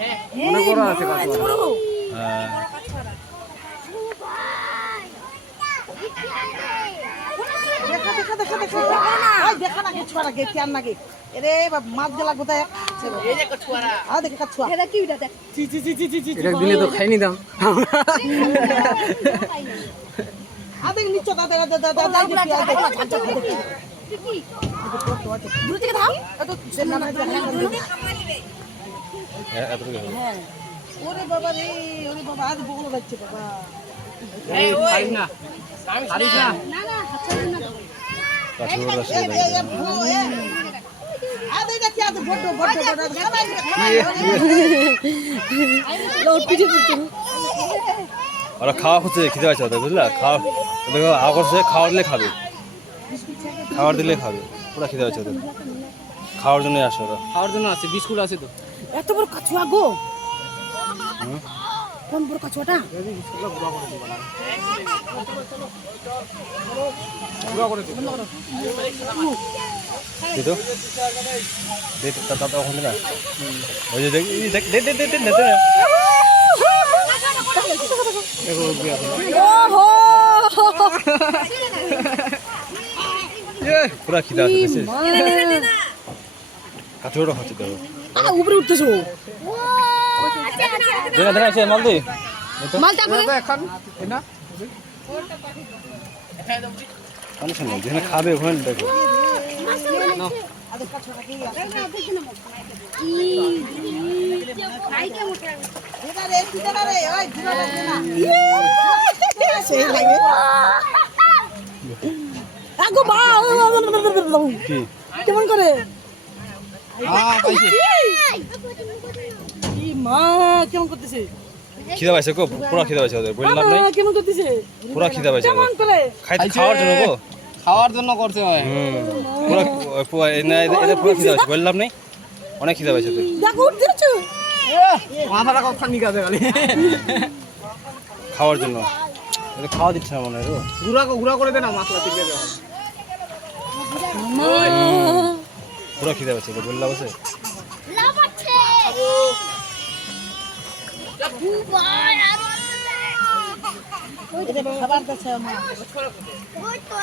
অনেক বড় আছে কাঁচুয়া। হ্যাঁ দেখা দেখা দেখা দেখা ওই দেখা না কিছু না গেছি আর না গে এরে বাপ মাছ গেলা কোথায় এই যে কছুয়ারা আ দেখ কছুয়া এটা কি এটা দেখ চি চি চি চি চি এটা দিলে তো খাই নিতাম। আ দেখ নিচে দা দা দা দা দা দূর থেকে দাও এত না না হ্যাঁ ওরে বাবা রে ওরে বাবা আজ বগল যাচ্ছে বাবা পারিস না পারিস না। না না হাতছাড়া না দাও কাঁচুয়াটা এ এ এ ভালো এ আ দেখ দেখি আজ বড় বড় বড় খাবাই লোট পিঠে পিঠে ওরা খাওয়া হচ্ছে খিদে পাচ্ছে ওদের বুঝলা খাওয়া দেখো আ করছে খাওয়ার দিলে খাবে খাবার দিলে খাবে পুরো খিদে পাচ্ছে ওদের খাওয়ার জন্যই আসে ওরা খাওয়ার জন্য আছে বিস্কুট আছে তো। এত বড় কাছুয়া গো কোন বড় কাছুয়াটা কিন্তু দেখ তা ওখানে না ওই যে দেখ দেখ দেখ দেখ দেখ দেখ ওহো পুরো খিদে আছে দেখছিস কাঁচুয়াটা খাচ্ছে দেখো উপরে উঠতেছো দেখা দেখা আছে মাল দি মালটা করে এখন না সমস্যা নেই যেখানে খাবে ওখানে দেখো আদে কাছুয়াটা কি খাই কে মোটা দিনা রে দিনা রে ওই দিনা রে দিনা সেই লাগে আগো বা কি কেমন করে হ্যাঁ পাইছি। কি মা কেমন করতেছে খিদে পাইছে গো পুরো খিদে পাইছে ওদের বললাম নাই কেমন করতেছে পুরো খিদে পাইছে কেমন করে খাইতে খাওয়ার জন্য গো খাওয়ার জন্য করছে ভাই। পুরো পুরো এদের পুরো খিদে পাইছে বললাম নাই অনেক খিদে পাইছে ওদের দেখো উঠতেছো মাথাটা কখন নিকাছে খালি খাওয়ার জন্য এদের খাওয়া দিচ্ছে না মনে হয় গো গুড়া করে দে না মশলা থেকে দেওয়া। পুরো খিদে পাইছে ওদের বললাম আছে লাফাচ্ছে ভাই আর এটা খাবার দিচ্ছে মা ওই তো